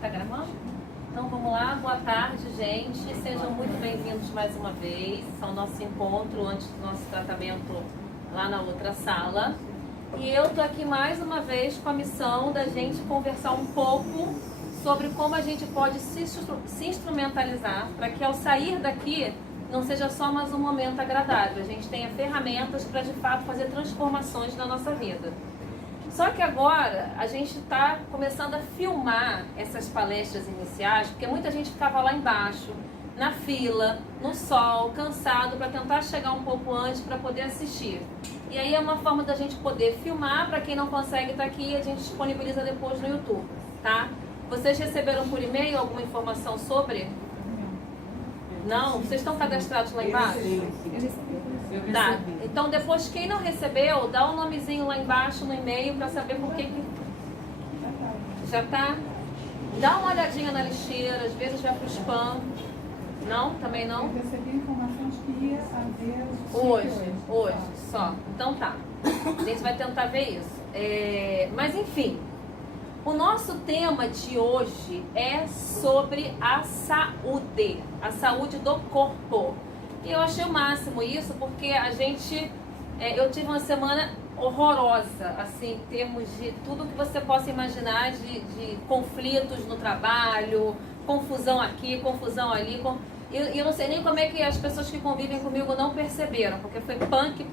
Tá gravando? Então vamos lá, boa tarde, gente. Sejam muito bem-vindos mais uma vez ao nosso encontro antes do nosso tratamento lá na outra sala. E eu tô aqui mais uma vez com a missão da gente conversar um pouco sobre como a gente pode se instrumentalizar para que ao sair daqui não seja só mais um momento agradável. A gente tenha ferramentas para de fato fazer transformações na nossa vida. Só que agora a gente está começando a filmar essas palestras iniciais, porque muita gente ficava lá embaixo, na fila, no sol, cansado, para tentar chegar um pouco antes para poder assistir. E aí é uma forma da gente poder filmar, para quem não consegue estar aqui, a gente disponibiliza depois no YouTube, tá? Vocês receberam por e-mail alguma informação sobre? Não? Vocês estão cadastrados lá embaixo? Tá. Então depois quem não recebeu, dá um nomezinho lá embaixo no e-mail para saber por que já tá. Dá uma olhadinha na lixeira, às vezes vai pro spam. Não? Também não? Eu recebi informação de que ia haver Hoje, só. Então tá. A gente vai tentar ver isso. Mas enfim, o nosso tema de hoje é sobre a saúde do corpo. E eu achei o máximo isso, porque eu tive uma semana horrorosa, assim, em termos de tudo que você possa imaginar de conflitos no trabalho, confusão aqui, confusão ali. E eu não sei nem como é que as pessoas que convivem comigo não perceberam, porque foi punk.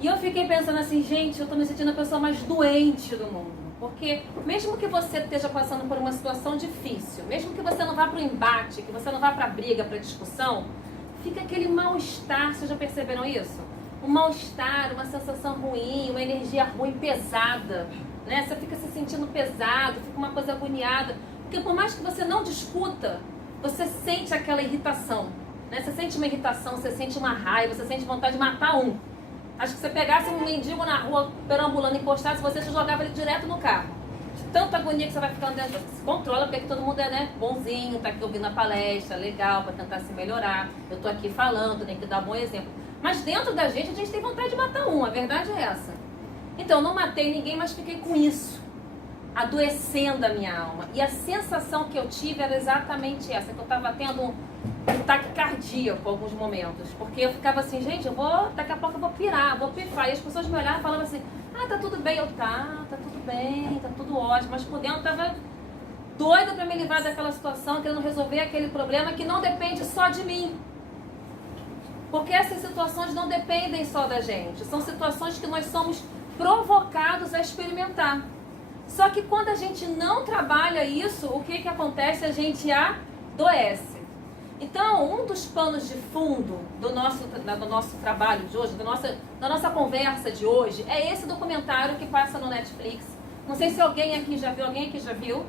E eu fiquei pensando assim, gente, eu tô me sentindo a pessoa mais doente do mundo. Porque mesmo que você esteja passando por uma situação difícil, mesmo que você não vá para o embate, que você não vá para a briga, para a discussão, fica aquele mal-estar, vocês já perceberam isso? Um mal-estar, uma sensação ruim, uma energia ruim, pesada, né? Você fica se sentindo pesado, fica uma coisa agoniada. Porque por mais que você não discuta, você sente aquela irritação, né? Você sente uma irritação, você sente uma raiva, você sente vontade de matar um. Acho que se você pegasse um mendigo na rua, perambulando, encostasse, você se jogava ele direto no carro. De tanta agonia que você vai ficando dentro. Se controla, porque todo mundo é, né, bonzinho, tá aqui ouvindo a palestra, legal, para tentar se melhorar. Eu tô aqui falando, tem que dar bom exemplo. Mas dentro da gente tem vontade de matar um, a verdade é essa. Então, eu não matei ninguém, mas fiquei com isso, adoecendo a minha alma. E a sensação que eu tive era exatamente essa, que eu tava tendo um taquicardia por alguns momentos, porque eu ficava assim, gente, daqui a pouco eu vou pirar, vou pifar, e as pessoas me olhavam e falavam assim, tá tudo bem, tá tudo bem, tá tudo ótimo, mas por dentro eu tava doida pra me livrar daquela situação, querendo resolver aquele problema que não depende só de mim, porque essas situações não dependem só da gente, são situações que nós somos provocados a experimentar. Só que quando a gente não trabalha isso, o que acontece? A gente adoece. Então, um dos panos de fundo do nosso trabalho de hoje, da nossa conversa de hoje, é esse documentário que passa no Netflix. Não sei se alguém aqui já viu.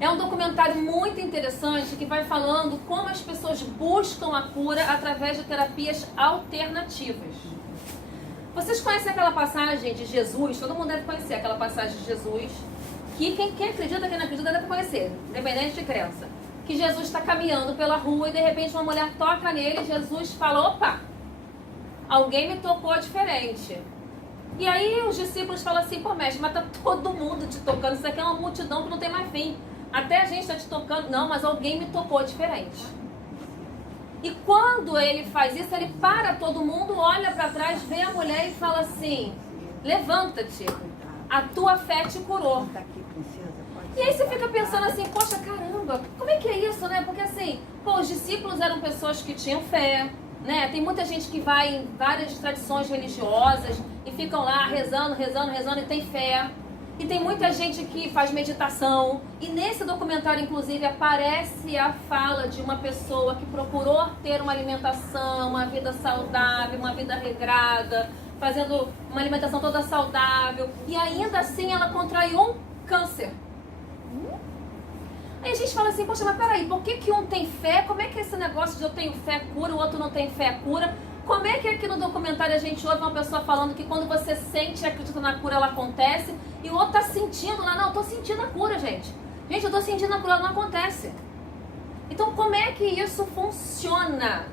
É um documentário muito interessante que vai falando como as pessoas buscam a cura através de terapias alternativas. Vocês conhecem aquela passagem de Jesus? Todo mundo deve conhecer aquela passagem de Jesus, que quem acredita, quem não acredita deve conhecer, independente de crença. Que Jesus está caminhando pela rua e de repente uma mulher toca nele e Jesus fala, opa, alguém me tocou diferente. E aí os discípulos falam assim, pô mestre, mas tá todo mundo te tocando, isso aqui é uma multidão que não tem mais fim. Até a gente está te tocando, não, mas alguém me tocou diferente. E quando ele faz isso, ele para todo mundo, olha para trás, vê a mulher e fala assim, levanta-te, a tua fé te curou. E aí você fica pensando assim, poxa, caramba, como é que é isso, né? Porque assim, os discípulos eram pessoas que tinham fé, né? Tem muita gente que vai em várias tradições religiosas e ficam lá rezando e tem fé. E tem muita gente que faz meditação. E nesse documentário, inclusive, aparece a fala de uma pessoa que procurou ter uma alimentação, uma vida saudável, uma vida regrada, fazendo uma alimentação toda saudável. E ainda assim ela contraiu um câncer. Aí a gente fala assim, poxa, mas peraí, por que um tem fé? Como é que é esse negócio de eu tenho fé cura, o outro não tem fé cura? Como é que aqui no documentário a gente ouve uma pessoa falando que quando você sente e acredita na cura, ela acontece, e o outro tá sentindo lá, não, eu tô sentindo a cura, gente. Gente, eu tô sentindo a cura, ela não acontece. Então como é que isso funciona?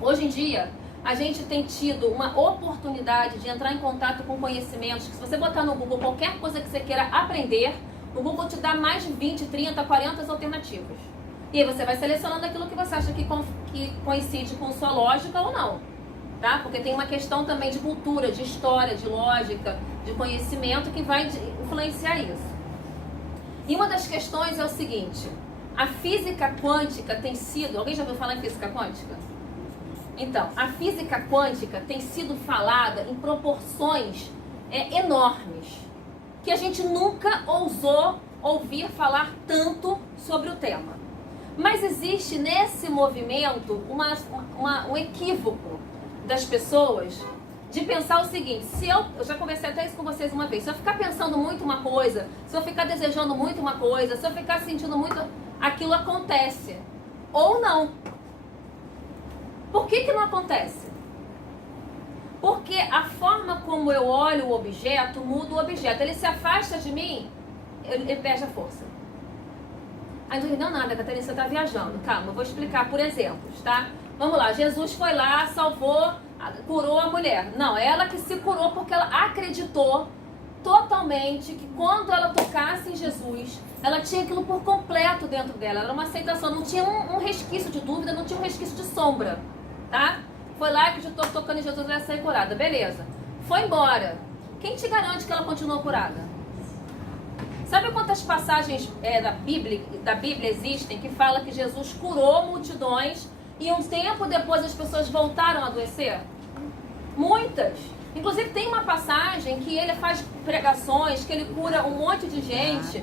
Hoje em dia, a gente tem tido uma oportunidade de entrar em contato com conhecimentos que, se você botar no Google qualquer coisa que você queira aprender, o Google te dá mais de 20, 30, 40 alternativas. E aí você vai selecionando aquilo que você acha que coincide com sua lógica ou não. Tá? Porque tem uma questão também de cultura, de história, de lógica, de conhecimento que vai influenciar isso. E uma das questões é o seguinte: a física quântica tem sido... Alguém já ouviu falar em física quântica? Então, a física quântica tem sido falada em proporções enormes, que a gente nunca ousou ouvir falar tanto sobre o tema. Mas existe nesse movimento um equívoco das pessoas de pensar o seguinte: se eu já conversei até isso com vocês uma vez, se eu ficar pensando muito uma coisa, se eu ficar desejando muito uma coisa, se eu ficar sentindo muito, aquilo acontece. Ou não. Por que não acontece? Porque a forma como eu olho o objeto muda o objeto. Ele se afasta de mim, ele perde a força. Aí não entendeu nada, Catarina, você está viajando. Calma, eu vou explicar por exemplos, tá? Vamos lá, Jesus foi lá, salvou, curou a mulher. Não, ela que se curou porque ela acreditou totalmente que quando ela tocasse em Jesus, ela tinha aquilo por completo dentro dela. Era uma aceitação, não tinha um resquício de dúvida, não tinha um resquício de sombra, tá? Foi lá, acreditou, tocando em Jesus, ela ia sair curada. Beleza. Foi embora. Quem te garante que ela continuou curada? Sabe quantas passagens da Bíblia existem que fala que Jesus curou multidões e um tempo depois as pessoas voltaram a adoecer? Muitas. Inclusive tem uma passagem que ele faz pregações, que ele cura um monte de gente.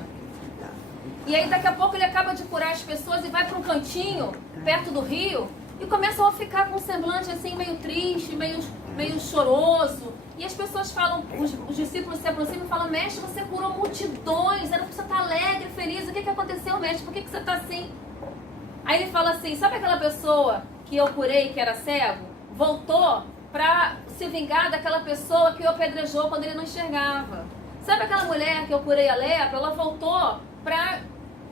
E aí daqui a pouco ele acaba de curar as pessoas e vai para um cantinho, perto do rio, e começam a ficar com um semblante assim meio triste, meio choroso. E as pessoas falam, os discípulos se aproximam e falam: mestre, você curou multidões, era pra você estar alegre, feliz, o que aconteceu, mestre? Por que você está assim? Aí ele fala assim: sabe aquela pessoa que eu curei, que era cego? Voltou para se vingar daquela pessoa que o apedrejou quando ele não enxergava. Sabe aquela mulher que eu curei a lepra? Ela voltou para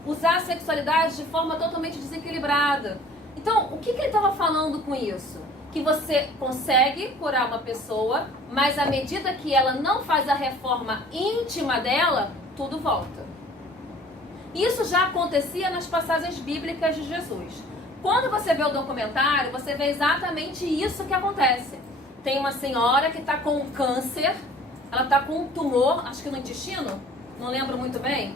usar a sexualidade de forma totalmente desequilibrada. Então, o que ele estava falando com isso? Que você consegue curar uma pessoa, mas à medida que ela não faz a reforma íntima dela, tudo volta. Isso já acontecia nas passagens bíblicas de Jesus. Quando você vê o documentário, você vê exatamente isso que acontece. Tem uma senhora que está com um câncer, ela está com um tumor, acho que no intestino, não lembro muito bem,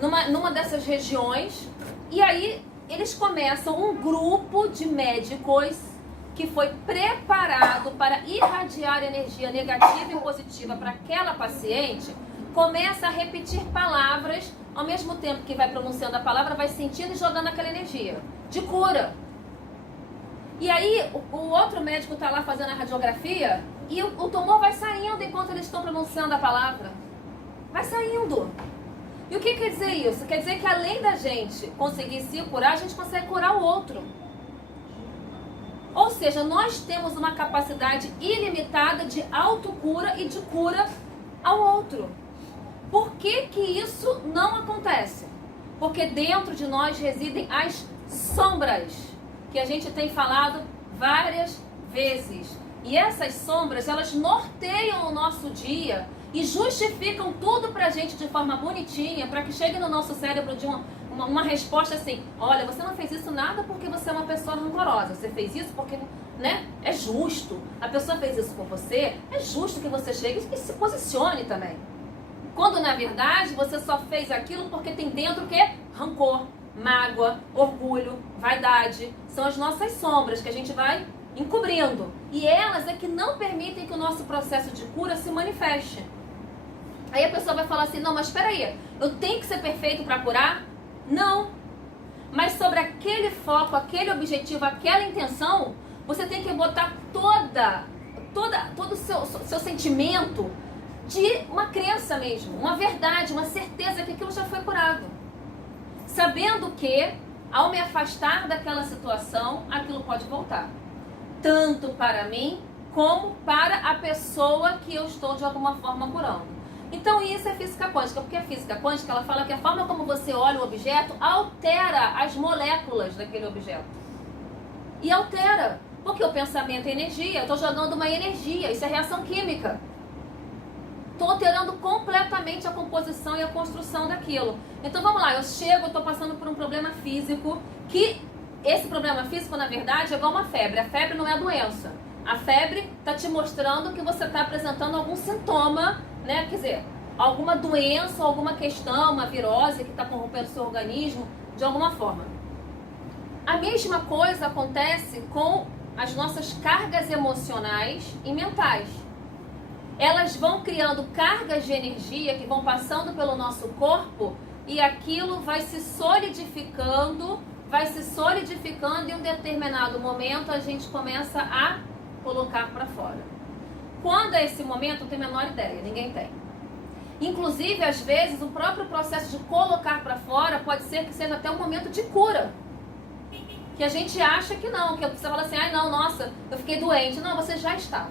numa dessas regiões, e aí eles começam um grupo de médicos que foi preparado para irradiar energia negativa e positiva para aquela paciente, começa a repetir palavras, ao mesmo tempo que vai pronunciando a palavra, vai sentindo e jogando aquela energia de cura. E aí o outro médico está lá fazendo a radiografia e o tumor vai saindo enquanto eles estão pronunciando a palavra. Vai saindo. E o que quer dizer isso? Quer dizer que além da gente conseguir se curar, a gente consegue curar o outro. Ou seja, nós temos uma capacidade ilimitada de autocura e de cura ao outro. Por que isso não acontece? Porque dentro de nós residem as sombras, que a gente tem falado várias vezes. E essas sombras, elas norteiam o nosso dia e justificam tudo pra gente de forma bonitinha, para que chegue no nosso cérebro de uma resposta assim: olha, você não fez isso nada porque você é uma pessoa rancorosa, você fez isso porque, né, é justo. A pessoa fez isso com você, é justo que você chegue e se posicione também. Quando na verdade você só fez aquilo porque tem dentro o quê? Rancor, mágoa, orgulho, vaidade. São as nossas sombras que a gente vai encobrindo. E elas é que não permitem que o nosso processo de cura se manifeste. Aí a pessoa vai falar assim: não, mas espera aí, eu tenho que ser perfeito para curar? Não. Mas sobre aquele foco, aquele objetivo, aquela intenção, você tem que botar todo o seu sentimento de uma crença mesmo, uma verdade, uma certeza que aquilo já foi curado. Sabendo que, ao me afastar daquela situação, aquilo pode voltar. Tanto para mim, como para a pessoa que eu estou de alguma forma curando. Então isso é física quântica, porque a física quântica, ela fala que a forma como você olha o objeto altera as moléculas daquele objeto. E altera. Porque o pensamento é energia, eu estou jogando uma energia, isso é reação química. Estou alterando completamente a composição e a construção daquilo. Então vamos lá, eu chego, estou passando por um problema físico, que esse problema físico, na verdade, é igual uma febre. A febre não é a doença. A febre está te mostrando que você está apresentando algum sintoma, né? Quer dizer, alguma doença, alguma questão, uma virose que está corrompendo o seu organismo de alguma forma. A mesma coisa acontece com as nossas cargas emocionais e mentais. Elas vão criando cargas de energia que vão passando pelo nosso corpo e aquilo vai se solidificando e em um determinado momento a gente começa a colocar para fora. Quando é esse momento, não tem a menor ideia, ninguém tem. Inclusive, às vezes, o próprio processo de colocar para fora pode ser que seja até um momento de cura. Que a gente acha que não, que você fala assim, ai não, nossa, eu fiquei doente. Não, você já estava.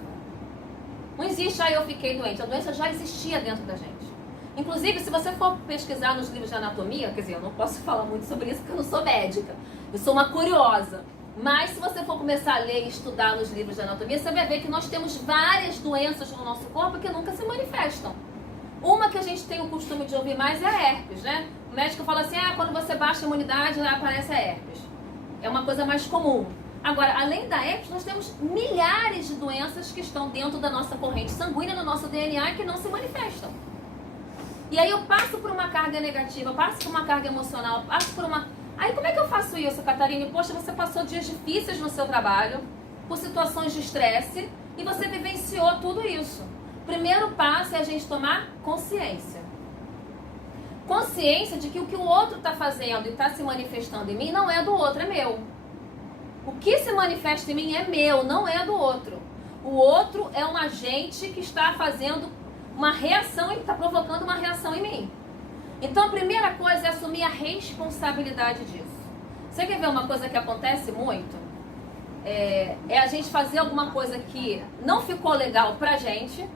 Não existe, eu fiquei doente. A doença já existia dentro da gente. Inclusive, se você for pesquisar nos livros de anatomia, quer dizer, eu não posso falar muito sobre isso porque eu não sou médica. Eu sou uma curiosa. Mas se você for começar a ler e estudar nos livros de anatomia, você vai ver que nós temos várias doenças no nosso corpo que nunca se manifestam. Uma que a gente tem o costume de ouvir mais é a herpes, né? O médico fala assim, quando você baixa a imunidade, aparece a herpes. É uma coisa mais comum. Agora, além da herpes, nós temos milhares de doenças que estão dentro da nossa corrente sanguínea, no nosso DNA, e que não se manifestam. E aí eu passo por uma carga negativa, passo por uma carga emocional, passo por uma... Aí como é que eu faço isso, Catarina? Poxa, você passou dias difíceis no seu trabalho, por situações de estresse, e você vivenciou tudo isso. O primeiro passo é a gente tomar consciência. Consciência de que o que o outro está fazendo e está se manifestando em mim não é do outro, é meu. O que se manifesta em mim é meu, não é do outro. O outro é um agente que está fazendo uma reação e está provocando uma reação em mim. Então a primeira coisa é assumir a responsabilidade disso. Você quer ver uma coisa que acontece muito? É a gente fazer alguma coisa que não ficou legal pra gente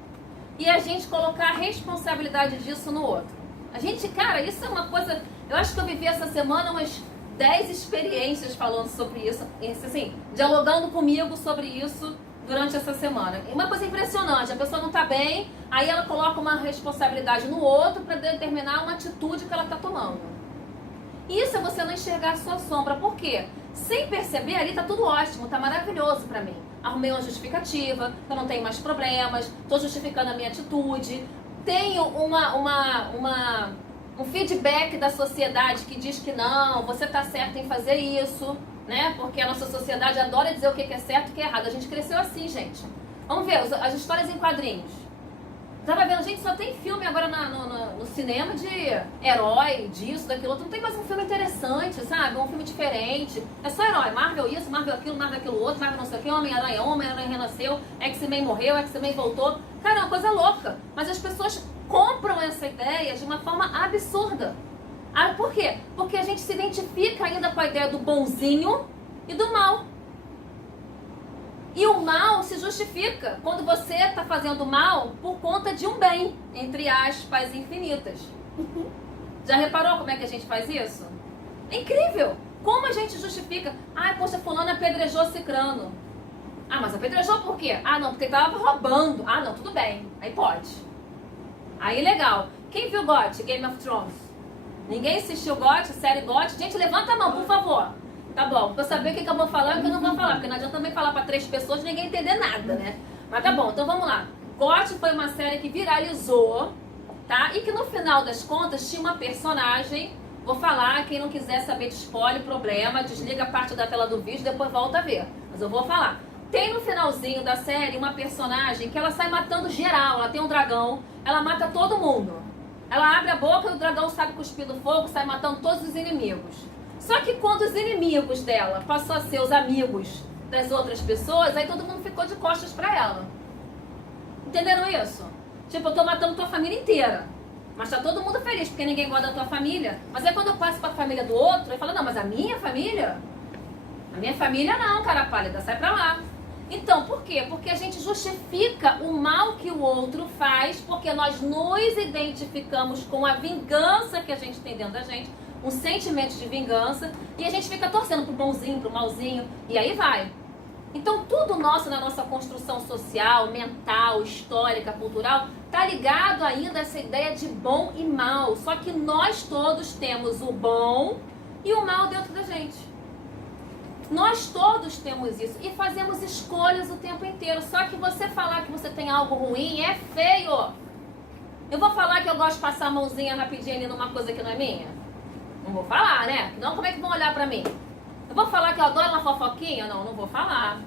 e a gente colocar a responsabilidade disso no outro. A gente, cara, isso é uma coisa... Eu acho que eu vivi essa semana umas 10 experiências falando sobre isso, assim, dialogando comigo sobre isso durante essa semana. É uma coisa impressionante, a pessoa não tá bem, aí ela coloca uma responsabilidade no outro para determinar uma atitude que ela tá tomando. Isso é você não enxergar a sua sombra. Por quê? Sem perceber, ali tá tudo ótimo, tá maravilhoso pra mim. Arrumei uma justificativa, eu não tenho mais problemas, tô justificando a minha atitude, tenho um feedback da sociedade que diz que não, você tá certo em fazer isso, né? Porque a nossa sociedade adora dizer o que é certo e o que é errado. A gente cresceu assim, gente. Vamos ver, as histórias em quadrinhos. Tava vendo, gente, só tem filme agora no cinema de herói, disso, daquilo outro. Não tem mais um filme interessante, sabe? Um filme diferente. É só herói. Marvel isso, Marvel aquilo outro, Marvel não sei o que, Homem-Aranha renasceu, X-Men morreu, X-Men voltou. Cara, é uma coisa louca. Mas as pessoas compram essa ideia de uma forma absurda. Por quê? Porque a gente se identifica ainda com a ideia do bonzinho e do mal. E o mal se justifica quando você está fazendo mal por conta de um bem, entre aspas, infinitas. Já reparou como é que a gente faz isso? É incrível! Como a gente justifica? Poxa, fulano apedrejou cicrano. Mas apedrejou por quê? Não, porque ele estava roubando. Não, tudo bem. Aí pode. Aí legal. Quem viu GOT, Game of Thrones? Ninguém assistiu GOT, série GOT? Gente, levanta a mão, por favor. Tá bom, pra eu saber o que eu vou falar e o que eu não vou falar, porque não adianta também falar pra 3 pessoas e ninguém entender nada, né? Mas tá bom, então vamos lá. GOT foi uma série que viralizou, tá? E que no final das contas tinha uma personagem, vou falar, quem não quiser saber de spoiler, problema, desliga a parte da tela do vídeo, depois volta a ver. Mas eu vou falar. Tem no finalzinho da série uma personagem que ela sai matando geral, ela tem um dragão, ela mata todo mundo. Ela abre a boca e o dragão sai cuspindo fogo, sai matando todos os inimigos. Só que quando os inimigos dela passou a ser os amigos das outras pessoas, aí todo mundo ficou de costas pra ela. Entenderam isso? Tipo, eu tô matando tua família inteira, mas tá todo mundo feliz porque ninguém gosta da tua família. Mas aí quando eu passo pra família do outro, eu falo, não, mas a minha família? A minha família não, cara pálida, sai pra lá. Então, por quê? Porque a gente justifica o mal que o outro faz, porque nós nos identificamos com a vingança que a gente tem dentro da gente, um sentimento de vingança, e a gente fica torcendo pro bonzinho, pro malzinho, e aí vai. Então tudo nosso na nossa construção social, mental, histórica, cultural, tá ligado ainda a essa ideia de bom e mal. Só que nós todos temos o bom e o mal dentro da gente. Nós todos temos isso e fazemos escolhas o tempo inteiro. Só que você falar que você tem algo ruim é feio. Eu vou falar que eu gosto de passar a mãozinha rapidinho ali numa coisa que não é minha? Não vou falar, né? Não, como é que vão olhar pra mim? Eu vou falar que eu adoro uma fofoquinha? Não, não vou falar.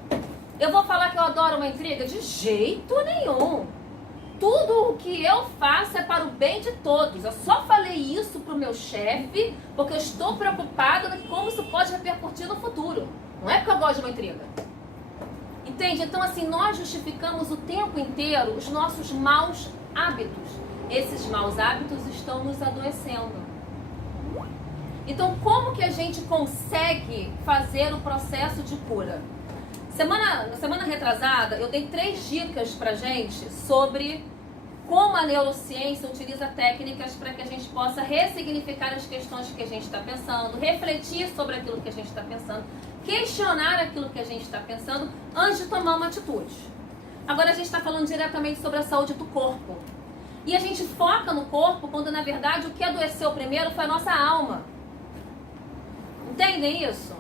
Eu vou falar que eu adoro uma intriga? De jeito nenhum. Tudo o que eu faço é para o bem de todos. Eu só falei isso pro meu chefe porque eu estou preocupada com como isso pode repercutir no futuro. Não é porque eu gosto de uma intriga. Entende? Então, assim, nós justificamos o tempo inteiro os nossos maus hábitos. Esses maus hábitos estão nos adoecendo. Então, como que a gente consegue fazer o processo de cura? Na semana retrasada, eu dei 3 dicas pra gente sobre como a neurociência utiliza técnicas para que a gente possa ressignificar as questões que a gente está pensando, refletir sobre aquilo que a gente está pensando, questionar aquilo que a gente está pensando antes de tomar uma atitude. Agora a gente está falando diretamente sobre a saúde do corpo. E a gente foca no corpo quando, na verdade, o que adoeceu primeiro foi a nossa alma. Entendem isso?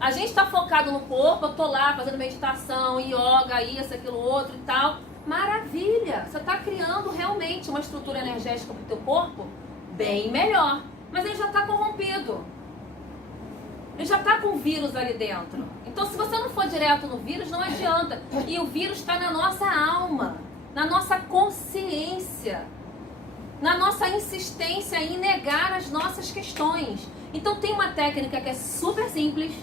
A gente está focado no corpo, eu tô lá fazendo meditação, yoga, isso, aquilo, outro e tal. Maravilha! Você está criando realmente uma estrutura energética para o teu corpo bem melhor. Mas ele já está corrompido. Ele já está com vírus ali dentro. Então, se você não for direto no vírus, não adianta. E o vírus está na nossa alma, na nossa consciência, na nossa insistência em negar as nossas questões. Então, tem uma técnica que é super simples,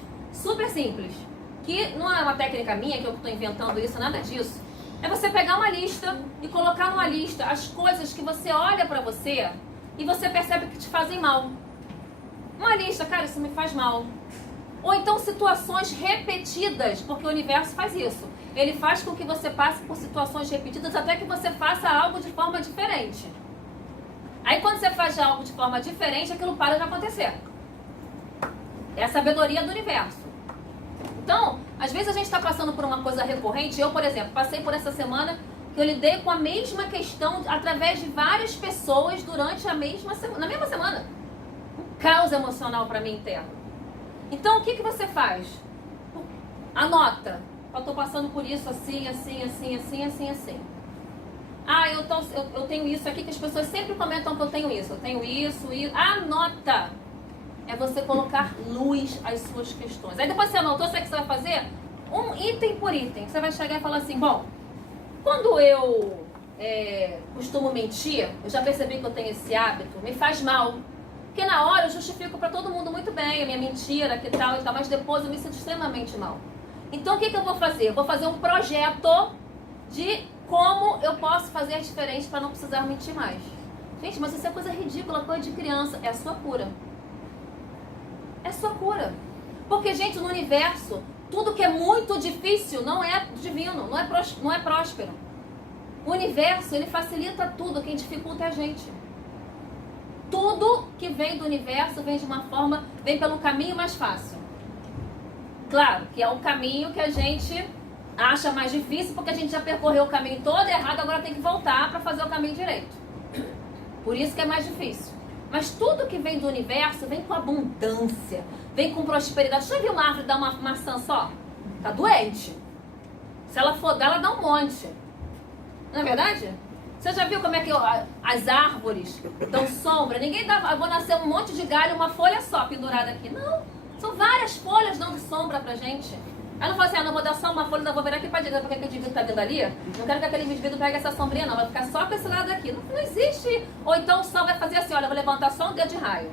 que não é uma técnica minha, que eu estou inventando isso, nada disso. É você pegar uma lista e colocar numa lista as coisas que você olha pra você e você percebe que te fazem mal. Uma lista, cara, isso me faz mal. Ou então situações repetidas, porque o universo faz isso. Ele faz com que você passe por situações repetidas até que você faça algo de forma diferente. Aí quando você faz algo de forma diferente, aquilo para de acontecer. É a sabedoria do universo. Então, às vezes a gente está passando por uma coisa recorrente. Eu, por exemplo, passei por essa semana que eu lidei com a mesma questão através de várias pessoas durante a mesma semana, na mesma semana. Um caos emocional para mim interno. Então, o que você faz? Anota. Eu estou passando por isso assim. Ah, eu tenho isso aqui, que as pessoas sempre comentam que eu tenho isso. Eu tenho isso. Anota. É você colocar luz às suas questões. Aí depois você anotou, sabe o que você vai fazer? Um item por item. Você vai chegar e falar assim, bom, quando eu costumo mentir, eu já percebi que eu tenho esse hábito, me faz mal. Porque na hora eu justifico pra todo mundo muito bem a minha mentira, que tal e tal, mas depois eu me sinto extremamente mal. Então o que eu vou fazer? Eu vou fazer um projeto de como eu posso fazer diferente para não precisar mentir mais. Gente, mas isso é coisa ridícula, coisa de criança. É a sua cura. É sua cura. Porque, gente, no universo, tudo que é muito difícil não é divino, não é próspero. O universo, ele facilita tudo, quem dificulta é a gente. Tudo que vem do universo vem de uma forma, vem pelo caminho mais fácil. Claro, que é o caminho que a gente acha mais difícil, porque a gente já percorreu o caminho todo errado, agora tem que voltar para fazer o caminho direito. Por isso que é mais difícil. Mas tudo que vem do universo vem com abundância, vem com prosperidade. Você já viu uma árvore dar uma maçã só? Tá doente. Se ela for dar, ela dá um monte. Não é verdade? Você já viu como é que as árvores dão sombra? Ninguém dá, vou nascer um monte de galho, uma folha só pendurada aqui. Não, são várias folhas dando sombra pra gente. Aí não fala assim, não vou dar só uma folha, não vou virar aqui pra direita, porque aquele indivíduo tá vindo ali. Não quero que aquele indivíduo pegue essa sombrinha, não. Vai ficar só com esse lado aqui. Não existe. Ou então o sol vai fazer assim, olha, eu vou levantar só um dedo de raio.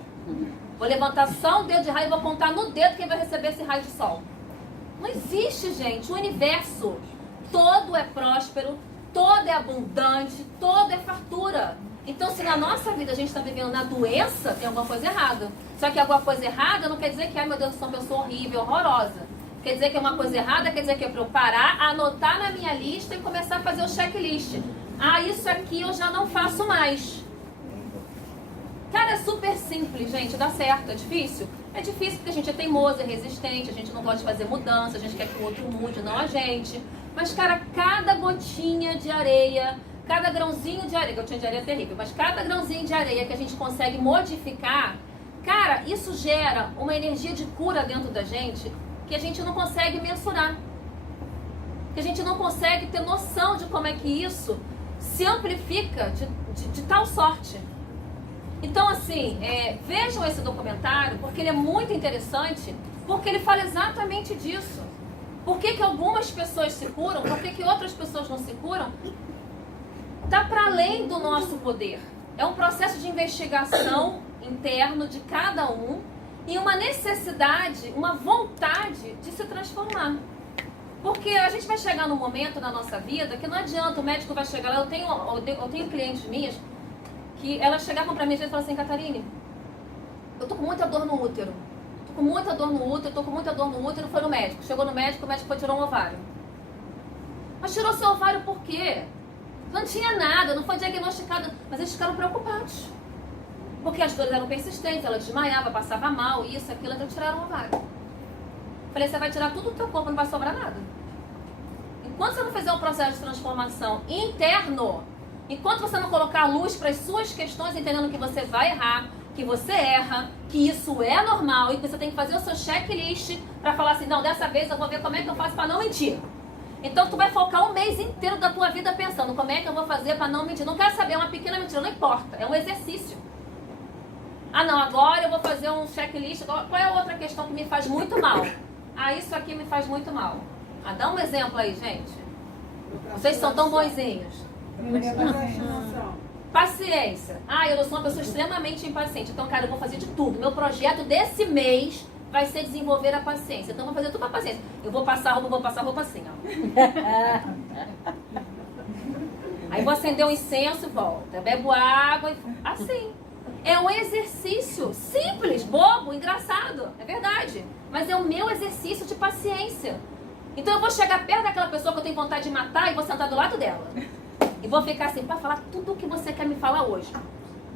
Vou levantar só um dedo de raio e vou apontar no dedo quem vai receber esse raio de sol. Não existe, gente. O universo todo é próspero, todo é abundante, todo é fartura. Então, se na nossa vida a gente está vivendo na doença, tem alguma coisa errada. Só que alguma coisa errada não quer dizer que, ai meu Deus, eu sou uma pessoa horrível, horrorosa. Quer dizer que é uma coisa errada, quer dizer que é para eu parar, anotar na minha lista e começar a fazer o checklist. Ah, isso aqui eu já não faço mais. Cara, é super simples, gente, dá certo. É difícil? É difícil porque a gente é teimoso, é resistente, a gente não gosta de fazer mudança, a gente quer que o outro mude, não a gente. Mas, cara, cada gotinha de areia, cada grãozinho de areia, gotinha de areia é terrível, mas cada grãozinho de areia que a gente consegue modificar, cara, isso gera uma energia de cura dentro da gente que a gente não consegue mensurar. Que a gente não consegue ter noção de como é que isso se amplifica de tal sorte. Então, assim, vejam esse documentário, porque ele é muito interessante, porque ele fala exatamente disso. Por que algumas pessoas se curam, por que outras pessoas não se curam? Está para além do nosso poder. É um processo de investigação interno de cada um e uma necessidade, uma vontade de se transformar. Porque a gente vai chegar num momento na nossa vida que não adianta, o médico vai chegar lá, eu tenho clientes minhas que elas chegavam pra mim e falavam assim, Catarine, eu tô com muita dor no útero. Tô com muita dor no útero, foi no médico. Chegou no médico, o médico foi tirar um ovário. Mas tirou seu ovário por quê? Não tinha nada, não foi diagnosticado, mas eles ficaram preocupados. Porque as dores eram persistentes, ela desmaiava, passava mal, isso, aquilo, então tiraram o ovário. Falei, você vai tirar tudo do teu corpo, não vai sobrar nada. Enquanto você não fizer um processo de transformação interno, enquanto você não colocar a luz para as suas questões, entendendo que você vai errar, que você erra, que isso é normal e que você tem que fazer o seu checklist para falar assim, não, dessa vez eu vou ver como é que eu faço para não mentir. Então tu vai focar um mês inteiro da tua vida pensando como é que eu vou fazer para não mentir. Não quero saber, é uma pequena mentira, não importa, é um exercício. Ah não, agora eu vou fazer um checklist. Qual é a outra questão que me faz muito mal? Ah, isso aqui me faz muito mal. Ah, dá um exemplo aí, gente. Vocês são tão bonzinhos. Paciência. Ah, eu sou uma pessoa extremamente impaciente. Então, cara, eu vou fazer de tudo. Meu projeto desse mês vai ser desenvolver a paciência. Então, eu vou fazer tudo pra paciência. Eu vou passar roupa assim, ó. Aí vou acender um incenso e volta. Eu bebo água e... Assim. É um exercício simples, bobo, engraçado. É verdade. Mas é o meu exercício de paciência. Então eu vou chegar perto daquela pessoa que eu tenho vontade de matar e vou sentar do lado dela. E vou ficar assim, para falar tudo o que você quer me falar hoje.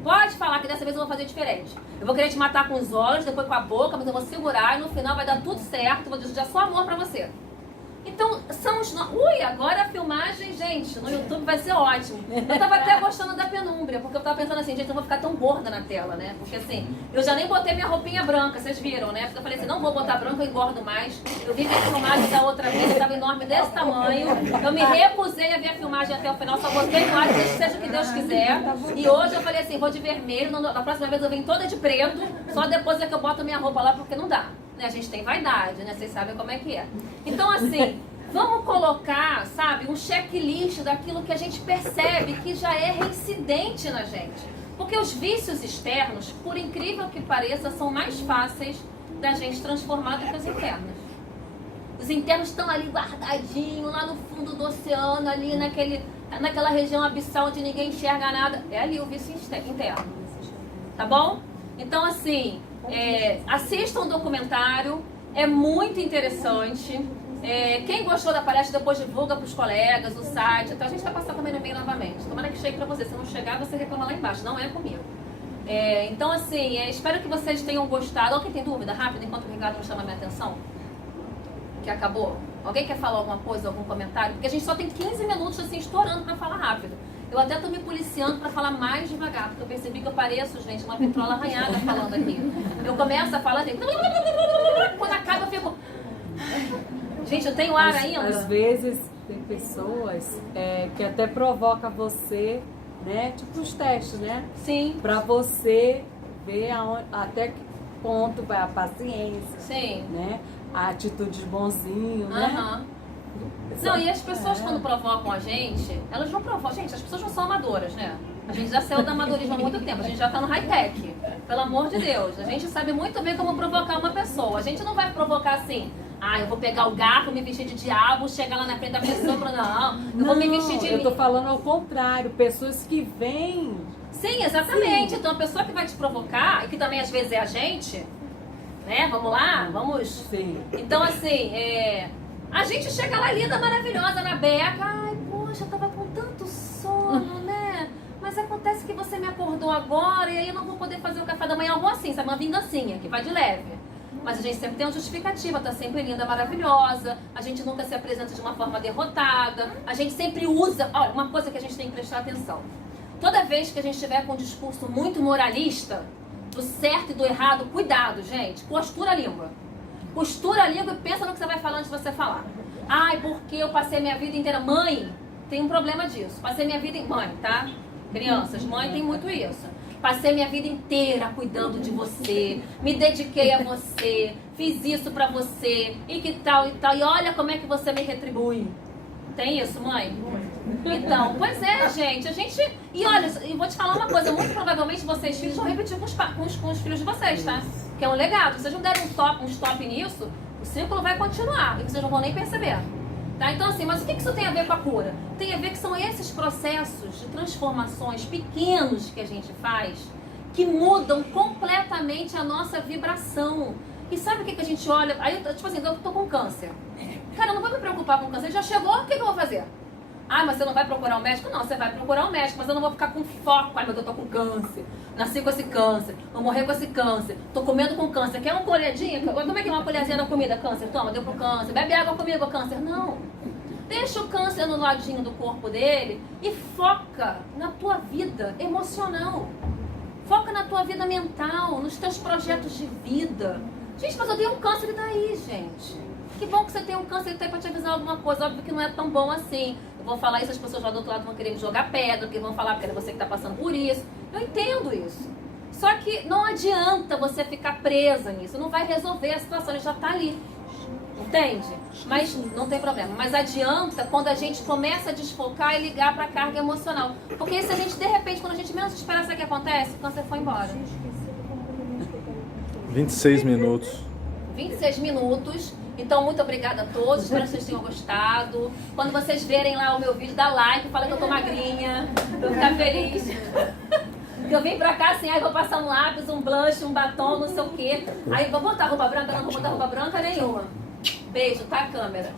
Pode falar que dessa vez eu vou fazer diferente. Eu vou querer te matar com os olhos, depois com a boca, mas eu vou segurar e no final vai dar tudo certo. Vou desejar só amor pra você. Então, são os... Ui, agora a filmagem, gente, no YouTube vai ser ótimo. Eu tava até gostando da penumbra, porque eu tava pensando assim, gente, eu vou ficar tão gorda na tela, né? Porque assim, eu já nem botei minha roupinha branca, vocês viram, né? Porque eu falei assim, não vou botar branca, eu engordo mais. Eu vi a filmagem da outra vez, eu tava enorme desse tamanho. Eu me recusei a ver a filmagem até o final, só botei no ar, seja o que Deus quiser. E hoje eu falei assim, vou de vermelho, na próxima vez eu venho toda de preto, só depois é que eu boto minha roupa lá, porque não dá. A gente tem vaidade, né? Vocês sabem como é que é. Então, assim, vamos colocar, sabe, um checklist daquilo que a gente percebe que já é reincidente na gente. Porque os vícios externos, por incrível que pareça, são mais fáceis da gente transformar do que os internos. Os internos estão ali guardadinhos, lá no fundo do oceano, ali naquela região abissal onde ninguém enxerga nada. É ali o vício interno. Tá bom? Então, assim... assistam o documentário, é muito interessante. Quem gostou da palestra depois divulga para os colegas, o site. Então a gente vai passar também no e-mail novamente. Tomara que chegue para você. Se não chegar, você reclama lá embaixo. Não é comigo. Então assim, espero que vocês tenham gostado. Alguém tem dúvida? Rápido, enquanto o Ricardo chama a minha atenção. Que acabou. Alguém quer falar alguma coisa, algum comentário? Porque a gente só tem 15 minutos assim, estourando para falar rápido. Eu até tô me policiando para falar mais devagar, porque eu percebi que eu pareço, gente, uma vitrola arranhada falando aqui. Eu começo a falar, gente, quando acaba eu fico... Gente, eu tenho ar ainda. Às vezes tem pessoas que até provoca você, né? Tipo os testes, né? Sim. Pra você ver até que ponto vai a paciência. Sim. Né? A atitude de bonzinho, né? Não, e as pessoas quando provocam a gente, elas não provocam. Gente, as pessoas não são amadoras, né? A gente já saiu do amadorismo há muito tempo, a gente já tá no high-tech. Pelo amor de Deus, a gente sabe muito bem como provocar uma pessoa. A gente não vai provocar assim, eu vou pegar o garfo, me vestir de diabo, chegar lá na frente da pessoa e falar, eu vou me vestir de... Eu tô falando ao contrário, pessoas que vêm... Sim, exatamente. Sim. Então a pessoa que vai te provocar, e que também às vezes é a gente, né? Vamos lá? Vamos... Sim. Então assim, a gente chega lá linda, maravilhosa, na beca. Ai, poxa, eu tava com tanto sono, né? Mas mas acontece que você me acordou agora e aí eu não vou poder fazer o café da manhã, algo assim, sabe? Uma vingancinha, que vai de leve. Mas a gente sempre tem uma justificativa, tá sempre linda, maravilhosa, a gente nunca se apresenta de uma forma derrotada, a gente sempre usa... Olha, uma coisa que a gente tem que prestar atenção. Toda vez que a gente estiver com um discurso muito moralista, do certo e do errado, cuidado, gente, costura a língua. Costura a língua e pensa no que você vai falar antes de você falar. Ai, porque eu passei minha vida inteira... Mãe, tem um problema disso. Passei minha vida... Mãe, tá? Crianças, mãe tem muito isso. Passei minha vida inteira cuidando de você, me dediquei a você, fiz isso pra você, e que tal e tal, e olha como é que você me retribui. Tem isso, mãe? Então, pois é, gente, a gente... E olha, e vou te falar uma coisa, muito provavelmente vocês, filhos, vão repetir com os filhos de vocês, tá? Que é um legado. Se vocês não derem um stop nisso, o círculo vai continuar, e vocês não vão nem perceber. Tá? Então assim, mas o que isso tem a ver com a cura? Tem a ver que são esses processos de transformações pequenos que a gente faz que mudam completamente a nossa vibração. E sabe o que a gente olha? Aí, tipo assim, eu tô com câncer. Cara, eu não vou me preocupar com câncer. Já chegou, o que eu vou fazer? Ah, mas você não vai procurar um médico? Não, você vai procurar um médico, mas eu não vou ficar com foco. Ai, meu Deus, eu tô com câncer. Nasci com esse câncer. Vou morrer com esse câncer. Tô comendo com câncer. Quer uma colherdinha? Como é que é uma colherzinha da comida? Câncer? Toma, deu pro câncer. Bebe água comigo, câncer. Não. Deixa o câncer no ladinho do corpo dele e foca na tua vida emocional. Foca na tua vida mental, nos teus projetos de vida. Gente, mas eu tenho um câncer e daí, gente? Que bom que você tem um câncer e tá aí pra te avisar alguma coisa. Óbvio que não é tão bom assim. Eu vou falar isso, as pessoas lá do outro lado vão querer me jogar pedra, porque vão falar que é você que tá passando por isso. Eu entendo isso. Só que não adianta você ficar presa nisso. Não vai resolver a situação, ele já tá ali. Entende? Mas não tem problema. Mas adianta quando a gente começa a desfocar e ligar pra carga emocional. Porque se a gente, de repente, quando a gente menos espera, sabe o que acontece? O câncer foi embora. 26 minutos. 26 minutos. Então, muito obrigada a todos. Espero que vocês tenham gostado. Quando vocês verem lá o meu vídeo, dá like. Fala que eu tô magrinha. Pra eu ficar feliz. Eu vim pra cá assim, aí vou passar um lápis, um blush, um batom, não sei o quê. Aí vou botar roupa branca? Não vou botar roupa branca nenhuma. Beijo, tá, câmera?